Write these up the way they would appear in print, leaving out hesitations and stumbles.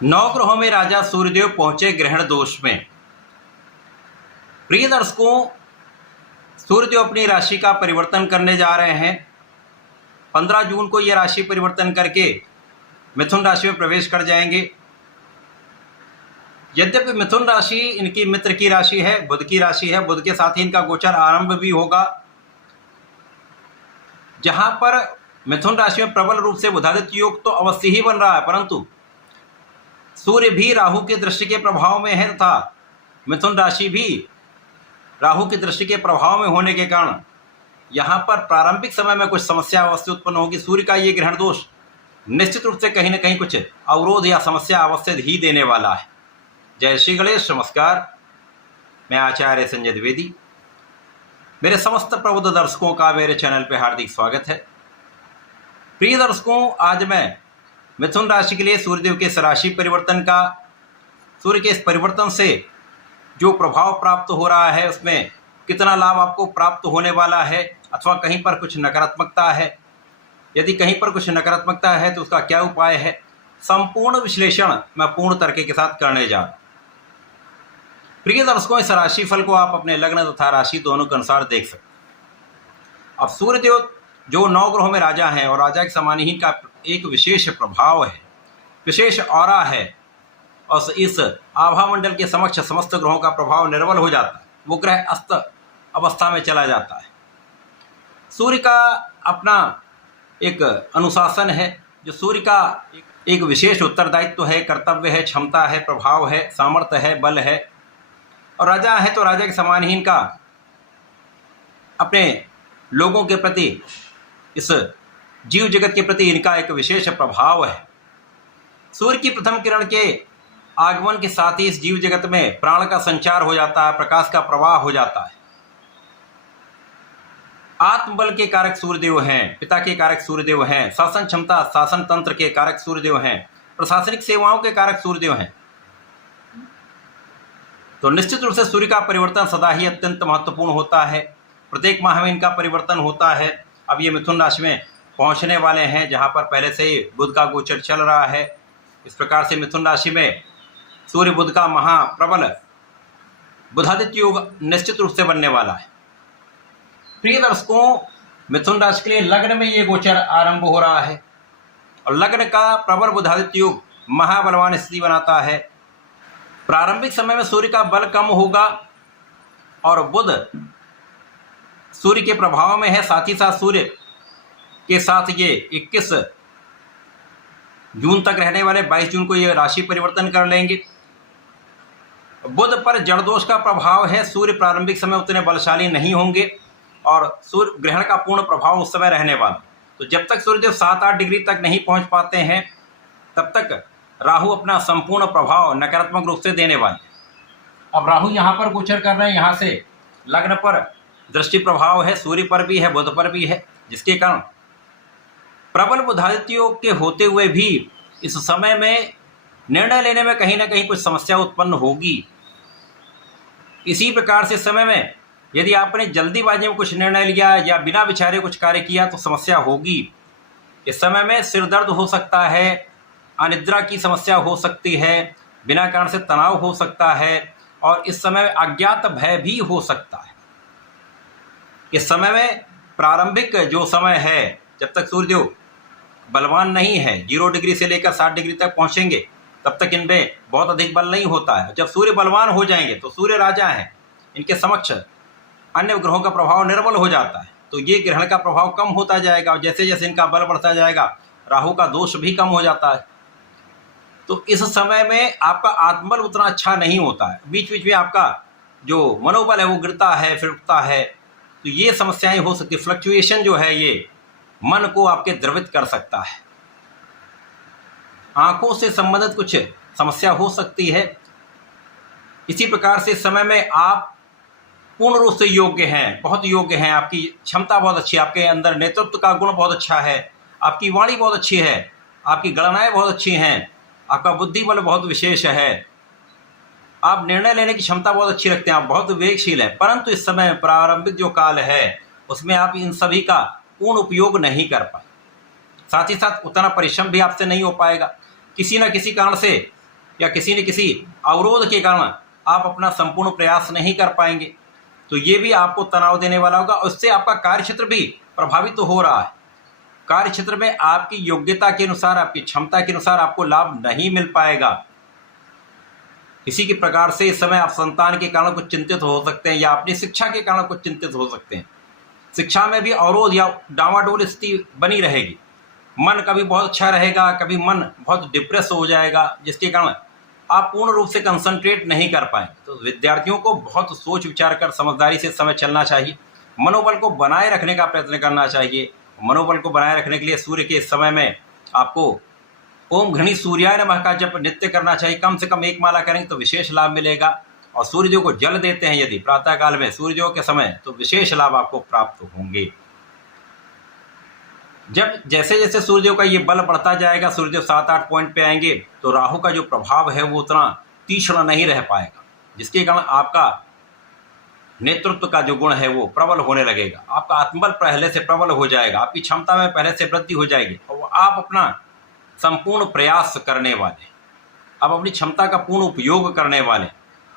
नौ ग्रहों में राजा सूर्यदेव पहुंचे ग्रहण दोष में। प्रिय दर्शकों, सूर्यदेव अपनी राशि का परिवर्तन करने जा रहे हैं। 15 जून को यह राशि परिवर्तन करके मिथुन राशि में प्रवेश कर जाएंगे। यद्यपि मिथुन राशि इनकी मित्र की राशि है, बुध की राशि है, बुध के साथ ही इनका गोचर आरंभ भी होगा। जहां पर मिथुन राशि में प्रबल रूप से बुधादित्य योग तो अवश्य ही बन रहा है, परंतु सूर्य भी राहु की दृष्टि के प्रभाव में है तथा मिथुन राशि भी राहु की दृष्टि के प्रभाव में होने के कारण यहाँ पर प्रारंभिक समय में कुछ समस्या अवश्य उत्पन्न होगी। सूर्य का ये ग्रहण दोष निश्चित रूप से कहीं न कहीं कुछ अवरोध या समस्या अवश्य ही देने वाला है। जय श्री गणेश। नमस्कार, मैं आचार्य संजय द्विवेदी। मेरे समस्त प्रबुद्ध दर्शकों का मेरे चैनल पर हार्दिक स्वागत है। प्रिय दर्शकों, आज मैं मिथुन राशि के लिए सूर्यदेव के इस राशि परिवर्तन का, सूर्य के इस परिवर्तन से जो प्रभाव प्राप्त हो रहा है उसमें कितना लाभ आपको प्राप्त होने वाला है, अथवा कहीं पर कुछ नकारात्मकता है, यदि कहीं पर कुछ नकारात्मकता है तो उसका क्या उपाय है, संपूर्ण विश्लेषण मैं पूर्ण तरीके के साथ करने जा रहा हूं। प्रिय दर्शकों, इस राशि फल को आप अपने लग्न तथा राशि दोनों के अनुसार देख सकते हैं। अब सूर्यदेव जो 9 ग्रहों में राजा हैं और राजा के समान ही का एक विशेष प्रभाव है, विशेष ऑरा है, और इस आभा मंडल के समक्ष समस्त ग्रहों का प्रभाव निर्बल हो जाता है। वो ग्रह अस्त अवस्था में चला जाता है। सूर्य का अपना एक अनुशासन है, जो सूर्य का एक विशेष उत्तरदायित्व है, कर्तव्य है, क्षमता है, प्रभाव है, सामर्थ्य है, बल है। और राजा है तो राजा के समान ही इनका अपने लोगों के प्रति, इस जीव जगत के प्रति इनका एक विशेष प्रभाव है। सूर्य की प्रथम किरण के आगमन के साथ ही इस जीव जगत में प्राण का संचार हो जाता है, प्रकाश का प्रवाह हो जाता है। आत्मबल के कारक सूर्यदेव हैं, पिता के कारक सूर्यदेव हैं, शासन क्षमता, शासन तंत्र के कारक सूर्यदेव हैं, प्रशासनिक सेवाओं के कारक सूर्यदेव हैं। तो निश्चित रूप से सूर्य का परिवर्तन सदा ही अत्यंत महत्वपूर्ण होता है। प्रत्येक माह में इनका परिवर्तन होता है। अब ये मिथुन राशि में पहुंचने वाले हैं, जहां पर पहले से ही बुध का गोचर चल रहा है। इस प्रकार से मिथुन राशि में सूर्य बुध का महाप्रबल बुधादित्य योग निश्चित रूप से बनने वाला है। प्रिय दर्शकों, मिथुन राशि के लिए लग्न में ये गोचर आरंभ हो रहा है और लग्न का प्रबल बुधादित्य योग महाबलवान स्थिति बनाता है। प्रारंभिक समय में सूर्य का बल कम होगा और बुध सूर्य के प्रभाव में है। साथ ही साथ सूर्य के साथ ये 21 जून तक रहने वाले 22 जून को ये राशि परिवर्तन कर लेंगे। बुध पर जड़ दोष का प्रभाव है। सूर्य प्रारंभिक समय उतने बलशाली नहीं होंगे और सूर्य ग्रहण का पूर्ण प्रभाव उस समय रहने वाला। तो जब तक सूर्यदेव 7-8 डिग्री तक नहीं पहुंच पाते हैं, तब तक राहु अपना संपूर्ण प्रभाव नकारात्मक रूप से देने वाले। अब राहु यहाँ पर गोचर कर रहे हैं, यहाँ से लग्न पर दृष्टि प्रभाव है, सूर्य पर भी है, बुध पर भी है, जिसके कारण प्रबल बुधादित्य योग के होते हुए भी इस समय में निर्णय लेने में कहीं ना कहीं कुछ समस्या उत्पन्न होगी। इसी प्रकार से समय में यदि आपने जल्दीबाजी में कुछ निर्णय लिया या बिना विचारे कुछ कार्य किया तो समस्या होगी। इस समय में सिर दर्द हो सकता है, अनिद्रा की समस्या हो सकती है, बिना कारण से तनाव हो सकता है और इस समय अज्ञात भय भी हो सकता है। इस समय में प्रारंभिक जो समय है, जब तक सूर्यदेव बलवान नहीं है, 0 डिग्री से लेकर 60 डिग्री तक पहुंचेंगे, तब तक इनमें बहुत अधिक बल नहीं होता है। जब सूर्य बलवान हो जाएंगे तो सूर्य राजा हैं, इनके समक्ष अन्य ग्रहों का प्रभाव निर्बल हो जाता है। तो ये ग्रहण का प्रभाव कम होता जाएगा और जैसे जैसे इनका बल बढ़ता जाएगा, राहु का दोष भी कम हो जाता है। तो इस समय में आपका आत्मबल उतना अच्छा नहीं होता है, बीच बीच में आपका जो मनोबल है वो गिरता है, फिर उठता है। तो ये समस्याएं हो सकती, फ्लक्चुएशन जो है ये मन को आपके द्रवित कर सकता है। आंखों से संबंधित कुछ समस्या हो सकती है। इसी प्रकार से इस समय में आप पूर्ण रूप से योग्य हैं, बहुत योग्य हैं, आपकी क्षमता बहुत अच्छी है, आपके अंदर नेतृत्व का गुण बहुत अच्छा है, आपकी वाणी बहुत अच्छी है, आपकी गणनाएं बहुत अच्छी हैं, आपका बुद्धि बल बहुत विशेष है, आप निर्णय लेने की क्षमता बहुत अच्छी रखते हैं, आप बहुत विवेकशील हैं। परंतु इस समय प्रारंभिक जो काल है उसमें आप इन सभी का पूर्ण उपयोग नहीं कर पाए। साथ ही साथ उतना परिश्रम भी आपसे नहीं हो पाएगा। किसी न किसी कारण से या किसी न किसी अवरोध के कारण आप अपना संपूर्ण प्रयास नहीं कर पाएंगे, तो ये भी आपको तनाव देने वाला होगा। उससे आपका कार्यक्षेत्र भी प्रभावित तो हो रहा है। कार्यक्षेत्र में आपकी योग्यता के अनुसार, आपकी क्षमता के अनुसार आपको लाभ नहीं मिल पाएगा। किसी के प्रकार से इस समय आप संतान के कारण कुछ चिंतित हो सकते हैं या अपनी शिक्षा के कारण कुछ चिंतित हो सकते हैं। शिक्षा में भी अवरोध या डावाडोल स्थिति बनी रहेगी। मन कभी बहुत अच्छा रहेगा, कभी मन बहुत डिप्रेस हो जाएगा, जिसके कारण आप पूर्ण रूप से कंसंट्रेट नहीं कर पाएंगे। तो विद्यार्थियों को बहुत सोच विचार कर समझदारी से समय चलना चाहिए। मनोबल को बनाए रखने का प्रयत्न करना चाहिए। मनोबल को बनाए रखने के लिए सूर्य के इस समय में आपको ओम घृणी सूर्याय नमः का जप नित्य करना चाहिए। कम से कम 1 माला करेंगे तो विशेष लाभ मिलेगा। और सूर्यदेव को जल देते हैं यदि प्रातः काल में सूर्यदेव के समय, तो विशेष लाभ आपको प्राप्त होंगे। जब जैसे जैसे सूर्यदेव का ये बल बढ़ता जाएगा, सूर्यदेव 7-8 पॉइंट पे आएंगे, तो राहु का जो प्रभाव है वो उतना तीक्ष्ण नहीं रह पाएगा, जिसके कारण आपका नेतृत्व का जो गुण है वो प्रबल होने लगेगा। आपका आत्मबल पहले से प्रबल हो जाएगा, आपकी क्षमता में पहले से वृद्धि हो जाएगी और आप अपना संपूर्ण प्रयास करने वाले, आप अपनी क्षमता का पूर्ण उपयोग करने वाले।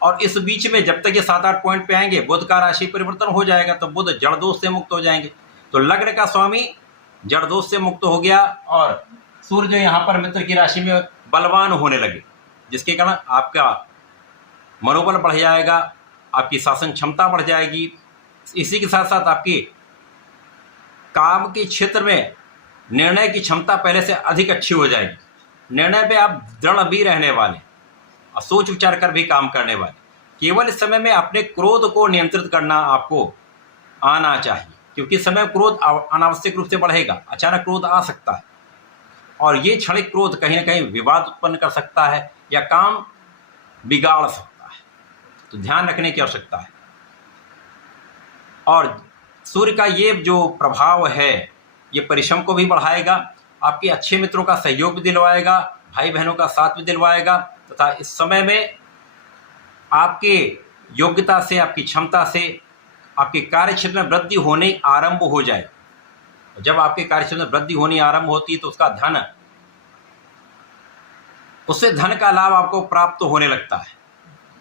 और इस बीच में जब तक ये 7-8 पॉइंट पे आएंगे, बुध का राशि परिवर्तन हो जाएगा, तो बुध जड़ दोष से मुक्त हो जाएंगे। तो लग्न का स्वामी जड़ दोष से मुक्त हो गया और सूर्य जो यहाँ पर मित्र की राशि में बलवान होने लगे, जिसके कारण आपका मनोबल बढ़ जाएगा, आपकी शासन क्षमता बढ़ जाएगी। इसी के साथ साथ आपकी काम के क्षेत्र में निर्णय की क्षमता पहले से अधिक अच्छी हो जाएगी। निर्णय पे आप दृढ़ भी रहने वाले और सोच विचार कर भी काम करने वाले। केवल इस समय में अपने क्रोध को नियंत्रित करना आपको आना चाहिए, क्योंकि इस समय क्रोध अनावश्यक रूप से बढ़ेगा। अचानक क्रोध आ सकता है और ये क्षणिक क्रोध कहीं ना कहीं विवाद उत्पन्न कर सकता है या काम बिगाड़ सकता है, तो ध्यान रखने की आवश्यकता है। और सूर्य का ये जो प्रभाव है ये परिश्रम को भी बढ़ाएगा, आपके अच्छे मित्रों का सहयोग भी दिलवाएगा, भाई बहनों का साथ भी दिलवाएगा, तथा इस समय में आपके योग्यता से, आपकी क्षमता से आपके कार्यक्षेत्र में वृद्धि होने आरंभ हो जाए। जब आपके कार्यक्षेत्र में वृद्धि होनी आरंभ होती है तो उससे धन का लाभ आपको प्राप्त होने लगता है।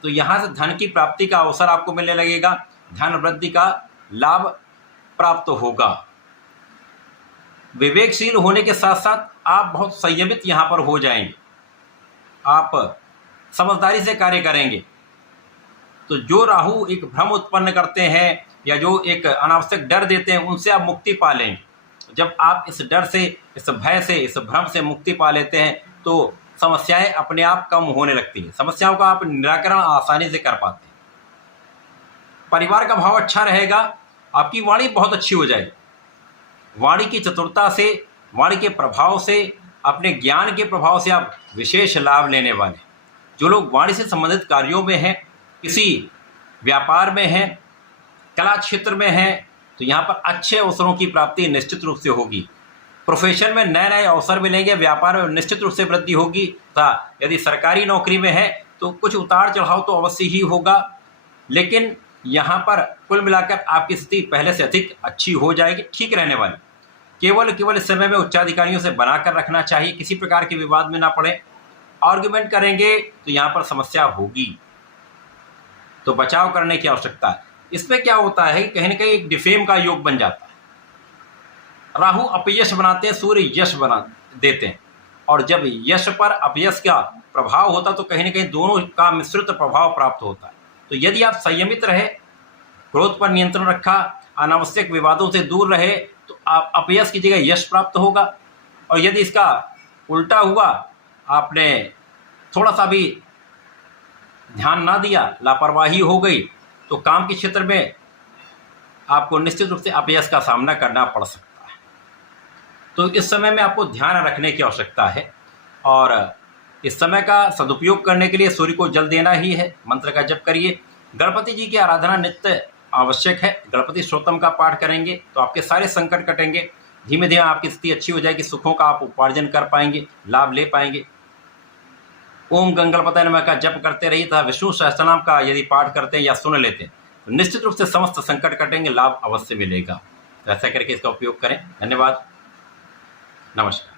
तो यहाँ से धन की प्राप्ति का अवसर आपको मिलने लगेगा, धन वृद्धि का लाभ प्राप्त होगा। विवेकशील होने के साथ साथ आप बहुत संयमित यहाँ पर हो जाएंगे, आप समझदारी से कार्य करेंगे। तो जो राहु एक भ्रम उत्पन्न करते हैं या जो एक अनावश्यक डर देते हैं, उनसे आप मुक्ति पा लेंगे। जब आप इस डर से, इस भय से, इस भ्रम से मुक्ति पा लेते हैं तो समस्याएं अपने आप कम होने लगती हैं, समस्याओं का आप निराकरण आसानी से कर पाते हैं। परिवार का भाव अच्छा रहेगा, आपकी वाणी बहुत अच्छी हो जाएगी। वाणी की चतुरता से, वाणी के प्रभाव से, अपने ज्ञान के प्रभाव से आप विशेष लाभ लेने वाले। जो लोग वाणी से संबंधित कार्यों में हैं, किसी व्यापार में हैं, कला क्षेत्र में हैं, तो यहाँ पर अच्छे अवसरों की प्राप्ति निश्चित रूप से होगी। प्रोफेशन में नए नए अवसर मिलेंगे, व्यापार में निश्चित रूप से वृद्धि होगी। तथा यदि सरकारी नौकरी में है तो कुछ उतार चढ़ाव तो अवश्य ही होगा, लेकिन यहाँ पर कुल मिलाकर आपकी स्थिति पहले से अधिक अच्छी हो जाएगी, ठीक रहने वाली। केवल इस समय में उच्चाधिकारियों से बनाकर रखना चाहिए, किसी प्रकार के विवाद में ना पड़े। आर्ग्यूमेंट करेंगे तो यहाँ पर समस्या होगी, तो बचाव करने की आवश्यकता है। इसमें क्या होता है कि कहीं ना कहीं एक डिफेम का योग बन जाता है। राहु अपयश बनाते हैं, सूर्य यश बना देते हैं, और जब यश पर अपयश का प्रभाव होता तो कहीं ना कहीं दोनों का मिश्रित प्रभाव प्राप्त होता है। तो यदि आप संयमित रहे, क्रोध पर नियंत्रण रखा, अनावश्यक विवादों से दूर रहे, तो आप अपयश की जगह यश प्राप्त होगा। और यदि इसका उल्टा हुआ, आपने थोड़ा सा भी ध्यान ना दिया, लापरवाही हो गई, तो काम के क्षेत्र में आपको निश्चित रूप से अपयश का सामना करना पड़ सकता है। तो इस समय में आपको ध्यान रखने की आवश्यकता है, और इस समय का सदुपयोग करने के लिए सूर्य को जल देना ही है। मंत्र का जप करिए, गणपति जी की आराधना नित्य आवश्यक है। गणपति स्तोत्रम का पाठ करेंगे तो आपके सारे संकट कटेंगे, धीमे धीमे आपकी स्थिति अच्छी हो जाएगी, सुखों का आप उपार्जन कर पाएंगे, लाभ ले पाएंगे। ओम गंगणपतये नमः का जप करते रहिए तथा विष्णु सहस्त्रनाम का यदि पाठ करते हैं या सुन लेते हैं तो निश्चित रूप से समस्त संकट कटेंगे, लाभ अवश्य मिलेगा। तो ऐसा करके इसका उपयोग करें। धन्यवाद, नमस्कार।